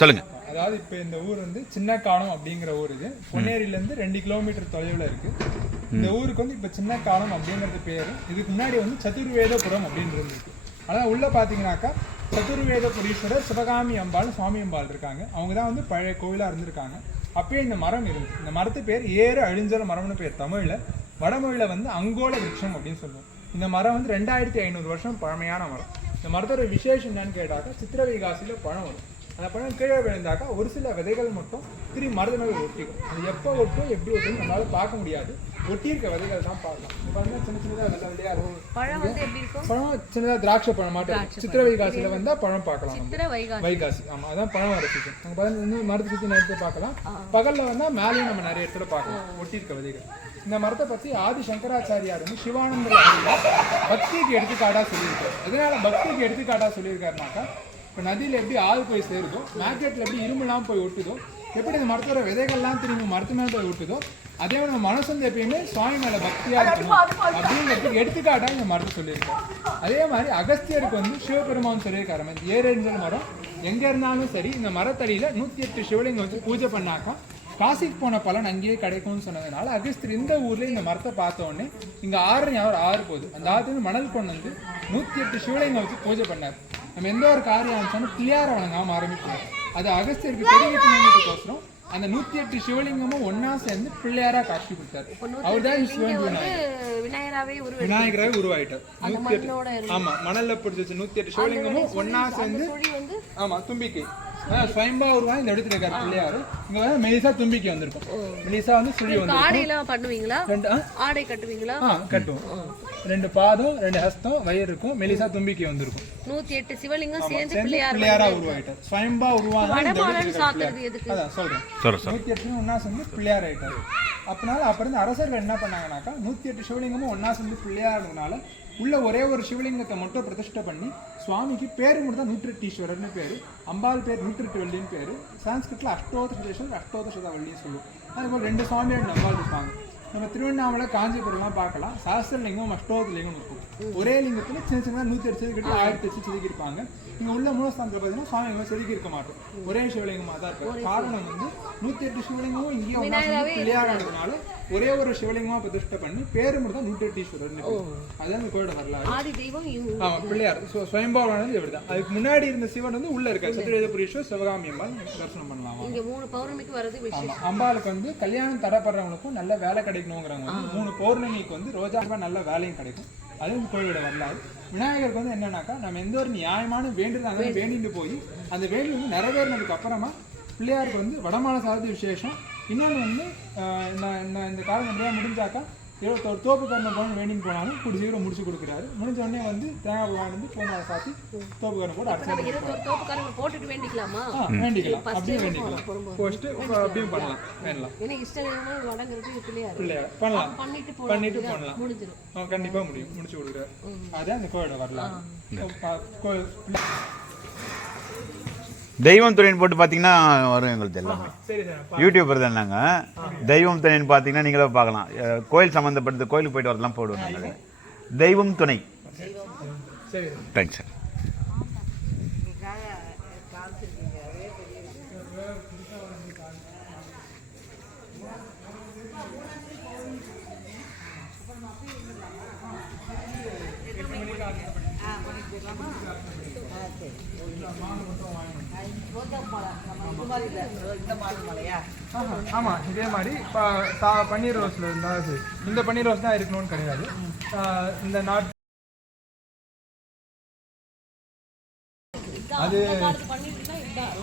சொல்லுங்கள் அதாவது இப்போ இந்த ஊர் வந்து சின்னக்காலம் அப்படிங்கிற ஊர் இது. பொன்னேரியிலேருந்து ரெண்டு கிலோமீட்டர் தொலைவில் இருக்கு. இந்த ஊருக்கு வந்து இப்போ சின்னக்காலம் அப்படிங்கிறது பேர். இதுக்கு முன்னாடி வந்து சதுர்வேதபுரம் அப்படின்னு இருந்திருக்கு. அதான் உள்ள பார்த்தீங்கன்னாக்கா சதுர்வேதபுரீஸ்வரர் சிவகாமி அம்பாள் சுவாமி அம்பாள் இருக்காங்க. அவங்க தான் வந்து பழைய கோவிலாக இருந்திருக்காங்க. அப்பயே இந்த மரம் இருந்துச்சு இந்த மரத்து பேர் ஏறு அழிஞ்சல் மரம்னு பேர் தமிழில். வடமொழியில் வந்து அங்கோல விருட்சம் அப்படின்னு சொல்லுவோம். இந்த மரம் வந்து ரெண்டாயிரத்தி ஐநூறு வருஷம் பழமையான மரம். இந்த மரத்தோட விசேஷம் என்னன்னு கேட்டாக்கா சித்திரவைகாசியில் பழம் வரும். அந்த பழம் கீழே விழுந்தாக்கா ஒரு சில விதைகள் மட்டும் திரும்பி மரத்து மேலே ஒட்டிக்கும். அது எப்போ ஒட்டும் எப்படி ஒட்டும் நம்மளால பார்க்க முடியாது. ஒட்டியிருக்க விதைகள் தான் பார்க்கலாம். பாருங்க சின்ன சின்னதாக வெள்ளை வெள்ளையா இருக்கும். பழம் சின்னதாக திராட்சை பழம் மாட்டும். சித்திரை வைகாசியில் வந்தால் பழம் பார்க்கலாம் வைகாசி. வைகாசி. ஆமா அதான் பழம் வர சீசன் அங்கே பாருங்க இன்னும் மரத்தை சுற்றி நேரத்தை பார்க்கலாம். பகல்ல வந்தா மேலேயும் நம்ம நிறைய இடத்துல பார்க்கலாம். ஒட்டியிருக்க விதைகள். இந்த மரத்தை பத்தி ஆதி சங்கராச்சாரியார் வந்து சிவானந்த லஹரியில பக்திக்கு எடுத்துக்காட்டா சொல்லியிருக்காரு. எதனால பக்திக்கு எடுத்துக்காட்டா சொல்லியிருக்காருனாக்கா இப்போ நதியில எப்படி ஆள் போய் சேருதோ மேக்கெட்ல எப்படி இரும்புலாம் போய் ஒட்டுதோ எப்படி இந்த மரத்தோட விதைகள்லாம் திரும்பி மரத்து மேல போய் ஒட்டுதோ அதே மாதிரி நம்ம மனசு வந்து எப்பயுமே சுவாமி மேல பக்தியா இருக்கணும். அப்படிங்கிறதுக்கு எடுத்துக்காட்டா இந்த மரத்தை சொல்லியிருக்காரு. அதே மாதிரி அகஸ்தியருக்கு வந்து சிவபெருமான் சொல்லியிருக்காரு. இந்த ஏரேஞ்சல் மரம் எங்க இருந்தாலும் சரி இந்த மரத்தடியில நூத்தி எட்டு சிவலிங்கம் வச்சு பூஜை பண்ணாக்கா காசிக்கு போன பலன் அங்கேயே கிடைக்கும்னு சொன்னதுனால அகஸ்தியர் இந்த ஊர்ல இந்த மரத்தை பார்த்த உடனே இங்க ஆறு ஞாபகம் ஆறு போகுது. அந்த ஆறு மணல் கொண்டு வந்து நூத்தி எட்டு சிவலிங்கம் வச்சு பூஜை பண்ணார். நம்ம எந்த ஒரு காரியம் ஆரம்பிச்சாலும் பிள்ளையார வணங்காம ஆரம்பிக்கணும் அது அகஸ்தியருக்கு தெரிவிக்கணுங்கிறதுக்கோசரம் அந்த நூத்தி எட்டு சிவலிங்கமும் ஒண்ணா சேர்ந்து பிள்ளையாரா காட்சி கொடுத்தாரு. அவர் தான் சிவன் விநாயகர். வந்து விநாயகராவே உருவ விநாயகராக உருவாயிட்டார். நூத்தி எட்டு. ஆமா மணல்ல பிடிச்சி வச்ச நூத்தி எட்டு சிவலிங்கமும் ஒண்ணா சேர்ந்து ஆமா தும்பிக்கை. ஸ்வயம்பா உருவா இந்த இடத்துல இருக்காரு பிள்ளையாரு. இங்க வந்து மெலிசா தும்பிக்கை வந்திருக்கும். மெலிசா வந்து சுழி வந்து ஆடையெல்லாம் பண்ணுவீங்களா? ரெண்டு? ஆடை கட்டுவீங்களா? ஆ கட்டுவோம். ரெண்டு பாதம் ரெண்டு ஹஸ்தம் வயிறு இருக்கும். மெலிசா தும்பிக்கை வந்திருக்கும். நூத்தி எட்டு சிவலிங்கம் சேர்ந்து பிள்ளையார் பிள்ளையாரா உருவாயிட்டார். ஸ்வயம்பா உருவான சொல்றேன். நூத்தி எட்டு ஒன்னா சேர்ந்து பிள்ளையார் ஆயிட்டாரு. அப்பனால அப்புறம் இருந்து அரசர்கள் என்ன பண்ணாங்கனாக்கா நூற்றி எட்டு சிவலிங்கமும் ஒன்னா சேர்ந்து பிள்ளையார் இருந்ததுனால உள்ள ஒரே ஒரு சிவலிங்கத்தை மட்டும் பிரதிஷ்டை பண்ணி சுவாமிக்கு பேர் மட்டும் தான் நூற்றெட்டீஸ்வரர்னு பேர் அம்பாள் பேர் நூற்றெட்டு வள்ளின்னு பேரு சான்ஸ்கிரிட்ல அஷ்டோதரேஸ்வரர் அஷ்டோதசதா வள்ளின்னு சொல்லுவோம் அதுபோல் ரெண்டு சுவாமியோட அம்பாள் இருப்பாங்க. நம்ம திருவண்ணாமலை காஞ்சிபுரம்லாம் பார்க்கலாம். சாஸ்திரலிங்கம் அஷ்டோதலிங்கம் இருக்கும். ஒரே லிங்கத்துல சின்ன சின்னதாக நூற்றி எட்டு செதுக்கிட்டு ஆயிரத்தி எட்டு செதுக்கி இருப்பாங்க. இங்க உள்ள மூலஸ்தானத்தில் பார்த்தீங்கன்னா இங்க செதுக்கி இருக்க மாட்டோம். ஒரே சிவலிங்கமாக தான் இருக்கும். காரணம் வந்து நூற்றி எட்டு சிவலிங்கமும் சேர்ந்து பிள்ளையாடுறதுனால ஒரே ஒரு சிவலிங்கமா பிரதிஷ்டை பண்ணி பேரு மட்டும் தான் நூற்றெட்டீஸ்வரர்னு பேரு. அதான் இந்த கோயிலோட வரலாறு. ஆதி தெய்வம் இவங்க. ஆமா பிள்ளையார். ஸோ சுயம்பாவானது இவர் தான் அதுக்கு முன்னாடி இருந்த சிவன் வந்து உள்ள இருக்காரு. சத்ரவேதபுரீஸ்வர் சிவகாமி அம்பாள் தரிசனம் பண்ணலாம்? இங்க மூணு பௌர்ணமிக்கு ஆமா அம்பாளுக்கு வந்து கல்யாணம் தடைப்படுறவங்களுக்கும் நல்ல வேலை கிடைக்கணுங்கிறவங்க வந்து மூணு பௌர்ணமிக்கு வந்து ரோஜாவா நல்ல வேலையும் கிடைக்கும். அது இந்த கோயிலோட வரலாறு. விநாயகருக்கு வந்து என்னன்னாக்கா நம்ம எந்த ஒரு நியாயமான வேண்டுதல் வேண்டிட்டு போய் அந்த வேண்டுதல் வந்து நிறைவேறினதுக்கு அப்புறமா பிள்ளையாருக்கு வந்து வடமால சாதி விசேஷம். இன்னொன்று வந்து நான் இந்த காலம் நிறையா முடிஞ்சாக்கா இருபத்தோரு தோப்பு கரணம் போகணும் வேண்டின்னு போனாலும் கூடி சீக்கிரம் முடிச்சு கொடுக்குறாரு. முடிஞ்ச உடனே வந்து தேங்காய் வாங்கி வந்து பூமாலை சாத்தி தோப்பு கரணம் போட்டு தோப்புக்காரங்க போட்டுட்டு வேண்டிக்கலாமா? வேண்டிக்கலாம். அப்படியே வேண்டிக்கலாம். போஸ்ட்டு அப்படியும் பண்ணலாம். வேணலாம் பிள்ளையார் பண்ணலாம். பண்ணிட்டு பண்ணலாம். முடிஞ்சிடும் கண்டிப்பா முடியும். முடிச்சு கொடுக்குறாரு. அதான் அந்த கோயிலோட வரலாம். கோயில். தெய்வம் துணைன்னு போட்டு பார்த்தீங்கன்னா வரும் எங்களுக்கு எல்லாமே. சரி சார் யூடியூபர் தான் நாங்கள் தெய்வம் துணைன்னு பார்த்தீங்கன்னா நீங்களே பார்க்கலாம் கோயில் சம்மந்தப்பட்டது கோயிலுக்கு போயிட்டு வரலாம் போடுவோம் நாங்கள் தெய்வம் துணை சரி. தேங்க்ஸ் சார் ஆஹா, ஆமா இதே மாதிரி இப்போ பன்னீர் ரோஸ்ல இருந்தால் சரி. இந்த பன்னீர் ரோஸ் தான் இருக்கணும்னு கிடையாது. இந்த நாட் அது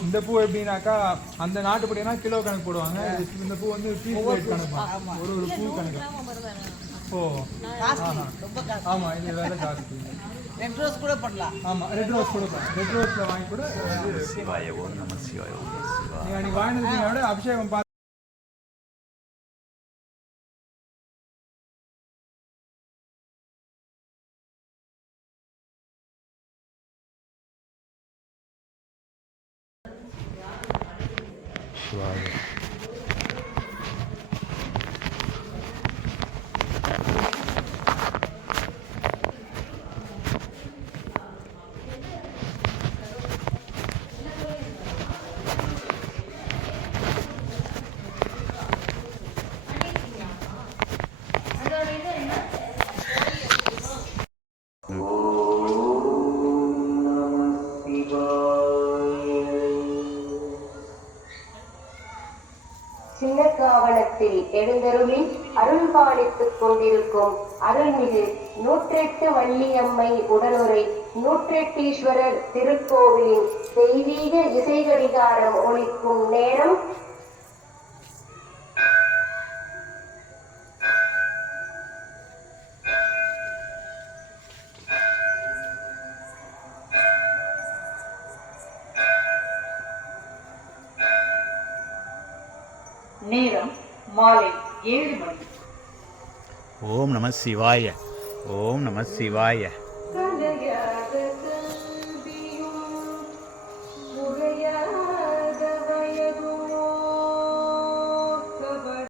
இந்த பூ எப்படின்னாக்கா அந்த நாட்டுப்படினா கிலோ கணக்கு போடுவாங்க. இந்த பூ வந்து பீஸ் weight கணக்கு ஒரு ஒரு பூ கணக்கு. ஓ. ஆமா இது வேலை ஜாஸ்தி ரெட் ரோஸ் கூட பண்ணலாம் ஆமா ரெட் ரோஸ் கூட ரெட் ரோஸ்ல வாங்கி கூட சிவாய ஓம் நம சிவாய ஓம் வாங்கினதுக்கு விட அபிஷேகம் dua ribu. சிவாய மண்டபத்தில் எழுந்தருளி அருள்பாலித்துக் கொண்டிருக்கும் அருள்மிகு நூற்றெட்டு வள்ளியம்மை உடனுரை நூற்றெட்டீஸ்வரர் திருக்கோவிலின் தெய்வீக இசைகடிகாரம் ஒழிக்கும் நேரம் நேரம் மாலை ஏழு மணி. ஓம் நம சிவாய ஓம் நம சிவாய.